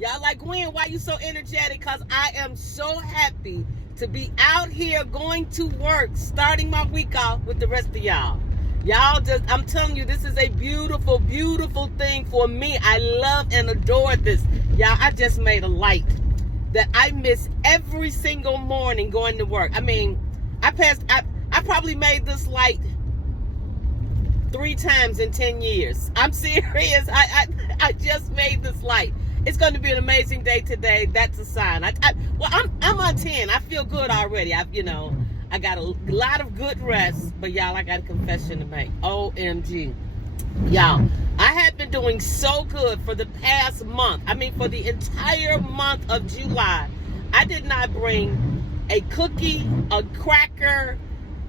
Y'all like, Gwen, why you so energetic? Because I am so happy to be out here going to work, starting my week off with the rest of y'all. Y'all just, I'm telling you, this is a beautiful, beautiful thing for me. I love and adore this. Y'all, I just made a light that I miss every single morning going to work. I mean, I probably made this light 3 times in 10 years. I'm serious. I just made this light. It's going to be an amazing day today. That's a sign. I'm on 10. I feel good already. I got a lot of good rest, but y'all, I got a confession to make. OMG. Y'all, I have been doing so good for the past month. I mean, for the entire month of July, I did not bring a cookie, a cracker,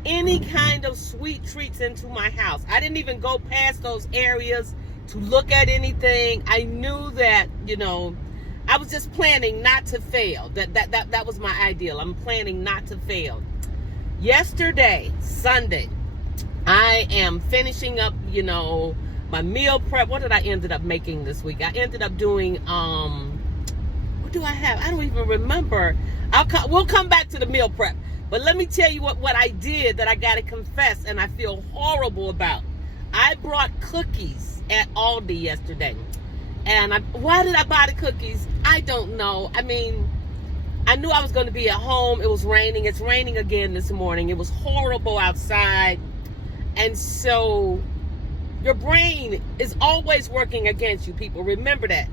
any kind of sweet treats into my house. I didn't even go past those areas to look at anything. I knew that, I was just planning not to fail. That was my ideal. I'm planning not to fail. Yesterday, Sunday, I am finishing up, my meal prep. What did I ended up making this week? I ended up doing, what do I have? I don't even remember. We'll come back to the meal prep. But let me tell you what I did that I got to confess and I feel horrible about. I brought cookies at Aldi yesterday. And why did I buy the cookies? I don't know. I mean, I knew I was going to be at home. It was raining. It's raining again this morning. It was horrible outside. And so your brain is always working against you, people. Remember that.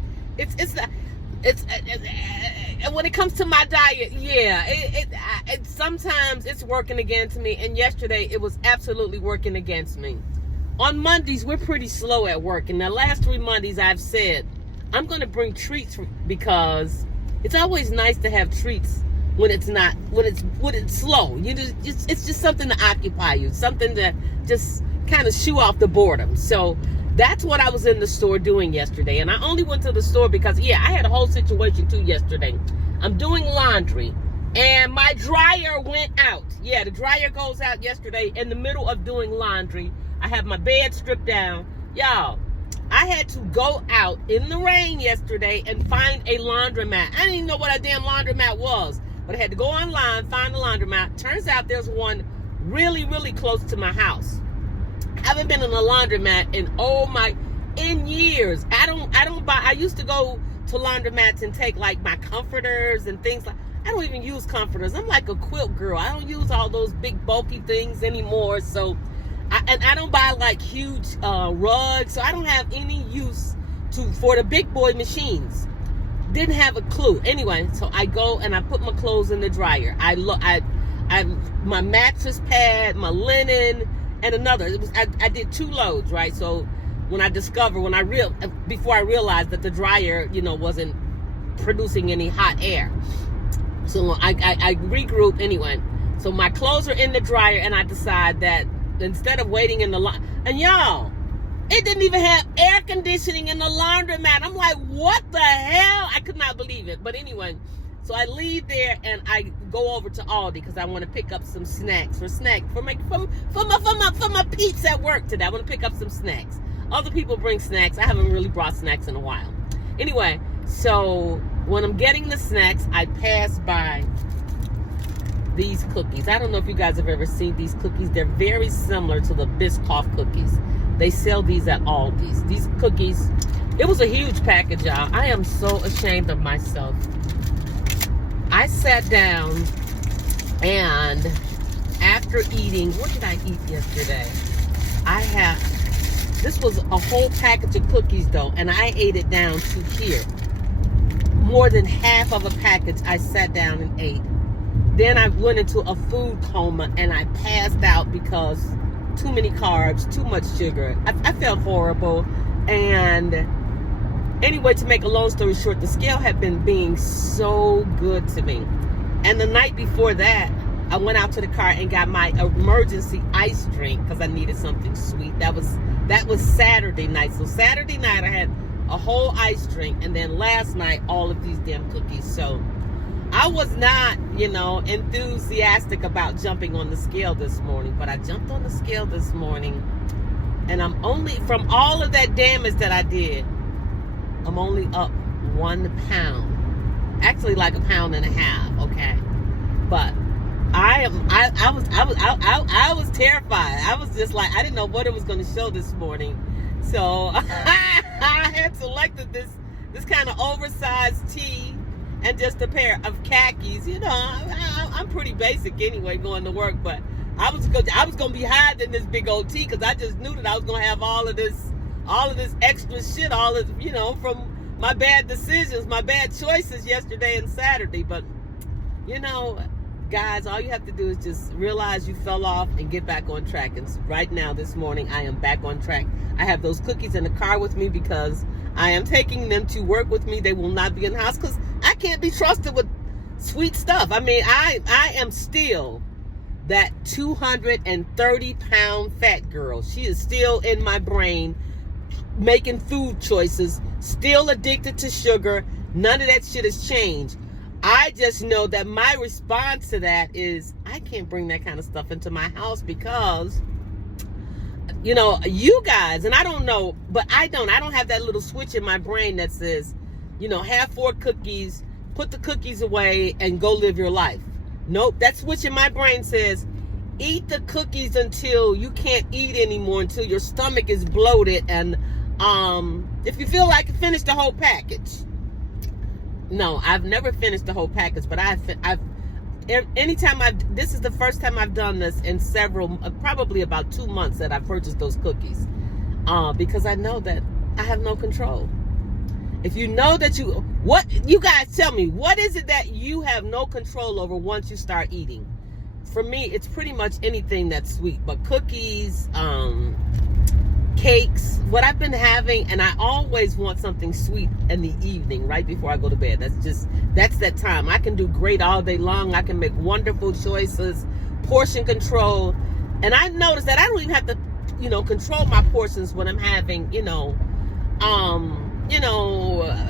And when it comes to my diet, yeah, it sometimes it's working against me. And yesterday it was absolutely working against me. On Mondays, we're pretty slow at work. And the last 3 Mondays I've said, I'm going to bring treats because it's always nice to have treats when it's slow. It's just something to occupy you, something to just kind of shoo off the boredom. So that's what I was in the store doing yesterday. And I only went to the store because, I had a whole situation too yesterday. I'm doing laundry and my dryer went out. Yeah, the dryer goes out yesterday in the middle of doing laundry. I have my bed stripped down. Y'all, I had to go out in the rain yesterday and find a laundromat. I didn't even know what a damn laundromat was, but I had to go online, find a laundromat. Turns out there's one really, really close to my house. I haven't been in a laundromat in years. I used to go to laundromats and take like my comforters and things like. I don't even use comforters. I'm like a quilt girl. I don't use all those big bulky things anymore. So, I don't buy like huge rugs. So I don't have any use for the big boy machines. Didn't have a clue. Anyway, so I go and I put my clothes in the dryer. My mattress pad, my linen, and another. I did 2 loads, right? So before I realized that the dryer, wasn't producing any hot air. So I regrouped anyway. So my clothes are in the dryer, and I decide that instead of waiting in the line, and y'all, it didn't even have air conditioning in the laundromat. I'm like, what the hell? I could not believe it. But anyway, so I leave there and I go over to Aldi because I want to pick up some snacks for my peeps at work today. I want to pick up some snacks. Other people bring snacks. I haven't really brought snacks in a while. Anyway, so when I'm getting the snacks, I pass by these cookies. I don't know if you guys have ever seen these cookies. They're very similar to the Biscoff cookies. They sell these at Aldi's. These cookies, it was a huge package, y'all. I am so ashamed of myself. I sat down and after eating, what did I eat yesterday? This was a whole package of cookies though, and I ate it down to here. More than half of a package I sat down and ate. Then I went into a food coma and I passed out because too many carbs, too much sugar. I felt horrible. And anyway, to make a long story short, the scale had been being so good to me. And the night before that, I went out to the car and got my emergency ice drink because I needed something sweet. That was Saturday night. So Saturday night I had a whole ice drink, and then last night all of these damn cookies. So I was not, enthusiastic about jumping on the scale this morning, but I jumped on the scale this morning, and I'm only, from all of that damage that I did, I'm only up 1 pound. Actually, like 1.5 pounds. Okay, but I was terrified. I was just like, I didn't know what it was going to show this morning, so I had selected this kind of oversized tee and just a pair of khakis. You know, I'm pretty basic anyway going to work, but I was going to be hiding this big old tee because I just knew that I was going to have all of this extra shit, all of, you know, from my bad decisions, my bad choices yesterday and Saturday. But, you know, guys, all you have to do is just realize you fell off and get back on track. And right now, this morning, I am back on track. I have those cookies in the car with me because I am taking them to work with me. They will not be in the house because I can't be trusted with sweet stuff. I mean, I am still that 230-pound fat girl. She is still in my brain, making food choices, still addicted to sugar. None of that shit has changed. I just know that my response to that is I can't bring that kind of stuff into my house because, you know, you guys, and I don't know, but I don't have that little switch in my brain that says, you know, have 4 cookies, put the cookies away and go live your life. Nope, that switch in my brain says eat the cookies until you can't eat anymore, until your stomach is bloated, and if you feel like finish the whole package. No, I've never finished the whole package, but this is the first time I've done this in probably about 2 months that I purchased those cookies, because I know that I have no control. If you know that you guys tell me, what is it that you have no control over once you start eating? For me, it's pretty much anything that's sweet, but cookies, cakes, what I've been having, and I always want something sweet in the evening, right before I go to bed. That's that time. I can do great all day long. I can make wonderful choices, portion control, and I noticed that I don't even have to, you know, control my portions when I'm having,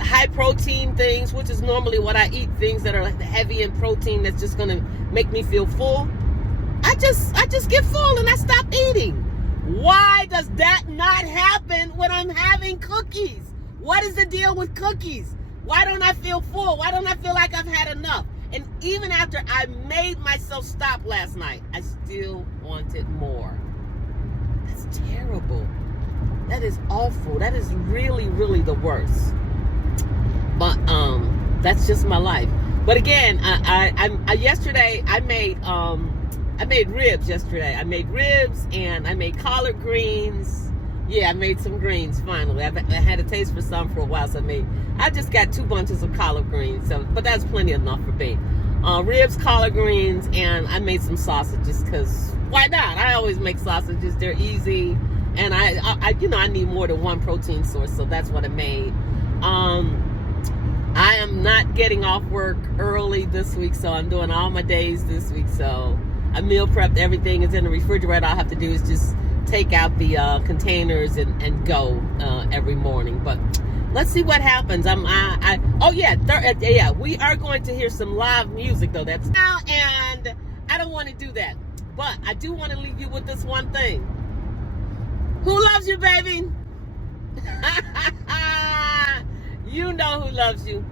high protein things, which is normally what I eat, things that are heavy in protein that's just gonna make me feel full. I just get full and I stop eating. Why does that not happen when I'm having cookies? What is the deal with cookies? Why don't I feel full? Why don't I feel like I've had enough? And even after I made myself stop last night, I still wanted more. That's terrible. That is awful. That is really, really the worst. But that's just my life. But again, yesterday I made ribs yesterday. I made ribs and I made collard greens. Yeah, I made some greens finally. I had a taste for some for a while, so I just got 2 bunches of collard greens. But that's plenty enough for me. Ribs, collard greens, and I made some sausages because why not? I always make sausages. They're easy, and I need more than one protein source, so that's what I made. I am not getting off work early this week, so I'm doing all my days this week. So I meal prepped everything. It's in the refrigerator. All I have to do is just take out the containers and go every morning. But let's see what happens. We are going to hear some live music though. That's now, and I don't want to do that, but I do want to leave you with this one thing. Who loves you, baby? You know who loves you.